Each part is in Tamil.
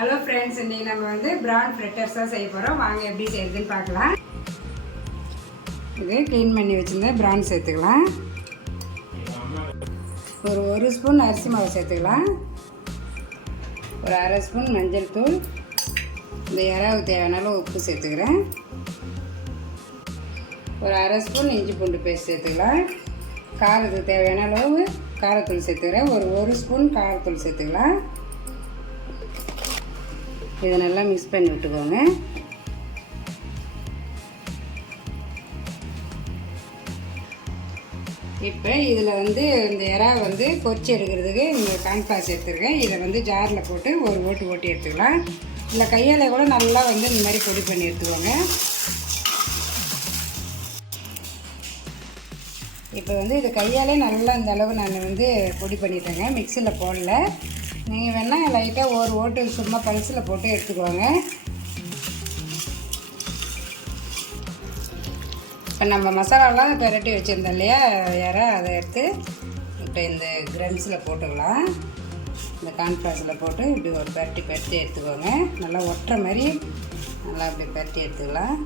ஹலோ ஃப்ரெண்ட்ஸ் இன்றைக்கி நம்ம வந்து ப்ரான் ஃப்ரிட்டர்ஸ் தான் செய்ய போகிறோம் வாங்க எப்படி செய்யுதுன்னு பார்க்கலாம். இது க்ளீன் பண்ணி வச்சுருந்த ப்ரான் சேர்த்துக்கலாம். ஒரு ஒரு ஸ்பூன் அரிசி மாவு சேர்த்துக்கலாம். ஒரு அரை ஸ்பூன் மஞ்சள் தூள். இந்த இறாவுக்கு தேவையான அளவு உப்பு சேர்த்துக்கிறேன். ஒரு அரை ஸ்பூன் இஞ்சி பூண்டு பேஸ்ட் சேர்த்துக்கலாம். காரத்துக்கு தேவையான அளவு காரத்தூள் சேர்த்துக்கிறேன். ஒரு ஒரு ஸ்பூன் காரத்தூள் சேர்த்துக்கலாம். இதை நல்லா மிக்ஸ் பண்ணி விட்டுக்கோங்க. இப்போ இதில் வந்து இந்த இறா வந்து பொரிச்சு எடுக்கிறதுக்கு இந்த கான்ஃபாஸ் எடுத்துருக்கேன். இதை வந்து ஜாரில் போட்டு ஒரு ஓட்டு ஓட்டி எடுத்துக்கலாம். இல்லை கையால் கூட நல்லா வந்து இந்த மாதிரி பொடி பண்ணி எடுத்துக்கோங்க. இப்போ வந்து இது கையாலே நல்லா இந்த அளவு நான் வந்து பொடி பண்ணிட்டேங்க. மிக்சியில் போடல. நீங்கள் வேணால் லைட்டாக ஒரு ஓட்டு சும்மா பல்சில் போட்டு எடுத்துக்கோங்க. இப்போ நம்ம மசாலாலாம் பெரட்டி வச்சுருந்தோம் இல்லையா? யாரா அதை எடுத்து இப்போ இந்த கிரம்ஸில் போட்டுக்கலாம். இந்த கான்ஃப்ளாஸில் போட்டு இப்படி ஒரு பெரட்டி பெரட்டி எடுத்துக்கோங்க. நல்லா ஒட்டுற மாதிரி நல்லா அப்படி பெரட்டி எடுத்துக்கலாம்.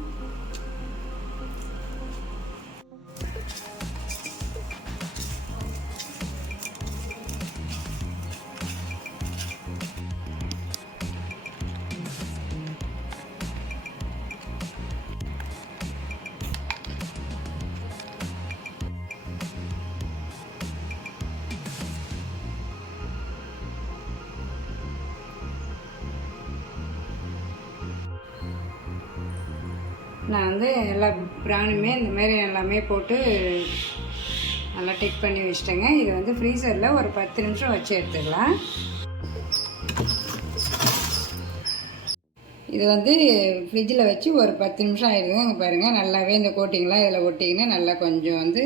நான் வந்து எல்லா பிராணுமே இந்த மாதிரி எல்லாமே போட்டு நல்லா டிக் பண்ணி வச்சிட்டேங்க. இது வந்து ஃப்ரீசரில் ஒரு பத்து நிமிஷம் வச்சு எடுத்துக்கலாம். இது வந்து ஃப்ரிட்ஜில் வச்சு ஒரு பத்து நிமிஷம் ஆயிடுதுங்க பாருங்கள் நல்லாவே இந்த கோட்டிங்லாம் இதில் ஒட்டிங்கன்னா நல்லா கொஞ்சம் வந்து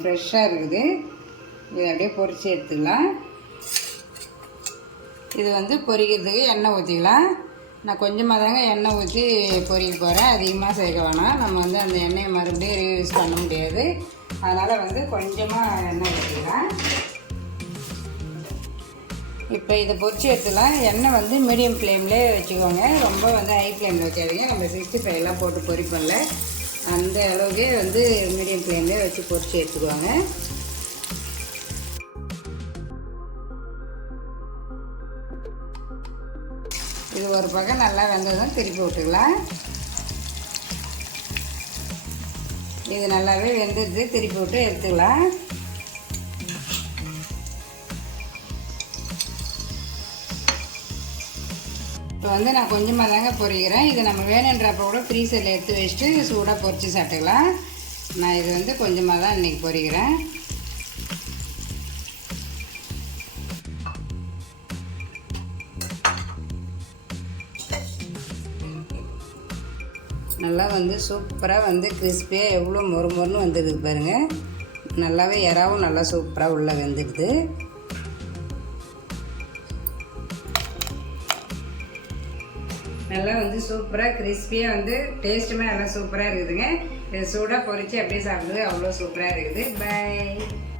ஃப்ரெஷ்ஷாக இருக்குது. இது அப்படியே பொரிச்சு எடுத்துக்கலாம். இது வந்து பொரிக்கிறதுக்கு எண்ணெய் ஊற்றிக்கலாம் நான் கொஞ்சமாக தாங்க எண்ணெய் ஊற்றி பொறிக்க போகிறேன் அதிகமாக சேர்க்க வேணாம். நம்ம வந்து அந்த எண்ணெயை மறுபடியும் ரீயூஸ் பண்ண முடியாது. அதனால் வந்து கொஞ்சமாக எண்ணெய் ஊற்றிக்கலாம் இப்போ இதை பொரிச்சு எடுத்துலாம் எண்ணெய் வந்து மீடியம் ஃப்ளேம்லேயே வச்சுக்கோங்க. ரொம்ப வந்து ஹை ஃப்ளேமில் வைக்காதீங்க நம்ம சிக்ஸ்டி ஃபைவ்லாம் போட்டு பொரிப்போம்ல. அந்த அளவுக்கே வந்து மீடியம் ஃப்ளேம்லேயே வச்சு பொரிச்சு எடுத்துக்குவாங்க இது ஒரு பக்கம் நல்லா வெந்ததும் திருப்பி விட்டுக்கலாம். இது நல்லாவே வெந்துடுது திருப்பி விட்டு எடுத்துக்கலாம். இப்போ வந்து நான் கொஞ்சமாக தாங்க பொரிக்கிறேன். இது நம்ம வேணுன்றப்ப கூட ஃப்ரீசரில் எடுத்து வச்சுட்டு சூடாக பொறிச்சு சாப்பிட்டுக்கலாம். நான் இது வந்து கொஞ்சமாக தான் இன்றைக்கி பொரிக்கிறேன். நல்லா வந்து சூப்பராக வந்து கிறிஸ்பியாக எவ்வளோ மொறு மொறுன்னு வந்துடுது பாருங்கள் நல்லாவே இறாவும் நல்லா சூப்பராக உள்ளே வந்துடுது நல்லா வந்து சூப்பராக கிறிஸ்பியாக வந்து டேஸ்ட்டுமே நல்லா சூப்பராக இருக்குதுங்க. சூடாக பொறிச்சு அப்படியே சாப்பிடுது அவ்வளோ சூப்பராக இருக்குது. பை